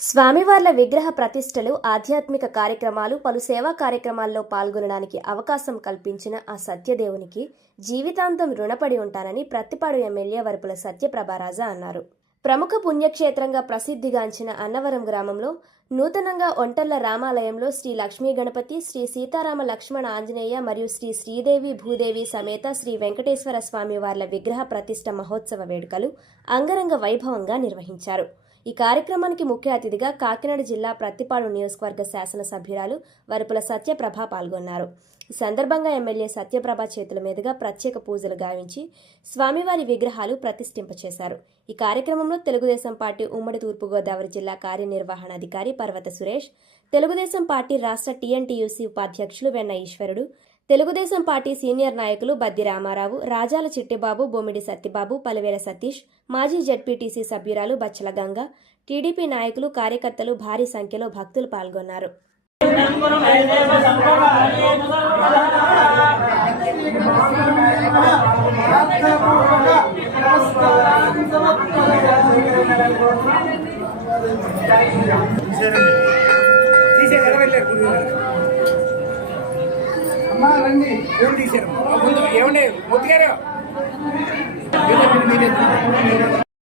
స్వామివార్ల విగ్రహ ప్రతిష్టలు ఆధ్యాత్మిక కార్యక్రమాలు పలు సేవా కార్యక్రమాల్లో పాల్గొనడానికి అవకాశం కల్పించిన ఆ సత్యదేవునికి జీవితాంతం రుణపడి ఉంటానని ప్రత్తిపాడు ఎమ్మెల్యే వరపుల సత్యప్రభారాజా అన్నారు. ప్రముఖ పుణ్యక్షేత్రంగా ప్రసిద్ధిగాంచిన అన్నవరం గ్రామంలో నూతనంగా ఒంటర్ల రామాలయంలో శ్రీ లక్ష్మీ గణపతి శ్రీ సీతారామ లక్ష్మణ ఆంజనేయ మరియు శ్రీ శ్రీదేవి భూదేవి సమేత శ్రీ వెంకటేశ్వర స్వామి వార్ల విగ్రహ ప్రతిష్ట మహోత్సవ వేడుకలు అంగరంగ వైభవంగా నిర్వహించారు. ఈ కార్యక్రమానికి ముఖ్య అతిథిగా కాకినాడ జిల్లా ప్రత్తిపాడు నియోజకవర్గ శాసనసభ్యురాలు వరుపుల సత్యప్రభ పాల్గొన్నారు. ఈ సందర్భంగా ఎమ్మెల్యే సత్యప్రభ చేతుల మీదుగా ప్రత్యేక పూజలు గావించి స్వామివారి విగ్రహాలు ప్రతిష్ఠింపచేశారు. ఈ కార్యక్రమంలో తెలుగుదేశం పార్టీ ఉమ్మడి తూర్పుగోదావరి జిల్లా కార్యనిర్వహణాధికారి పర్వత సురేష్ తెలుగుదేశం పార్టీ రాష్ట్ర టీఎన్టీయూసీ ఉపాధ్యక్షులు వెన్న ఈశ్వరుడు తెలుగుదేశం పార్టీ సీనియర్ నాయకులు బద్ది రామారావు రాజాల చిట్టిబాబు బొమ్మిడి సత్తిబాబు పలువేల సతీష్ మాజీ జడ్పీటీసీ సభ్యురాలు బచ్చల గంగ టీడీపీ నాయకులు కార్యకర్తలు భారీ సంఖ్యలో భక్తులు పాల్గొన్నారు. తీసేది వెళ్ళారు? రండి. ఏం తీశారు? ముందు ఏమండి ముత్తిగారు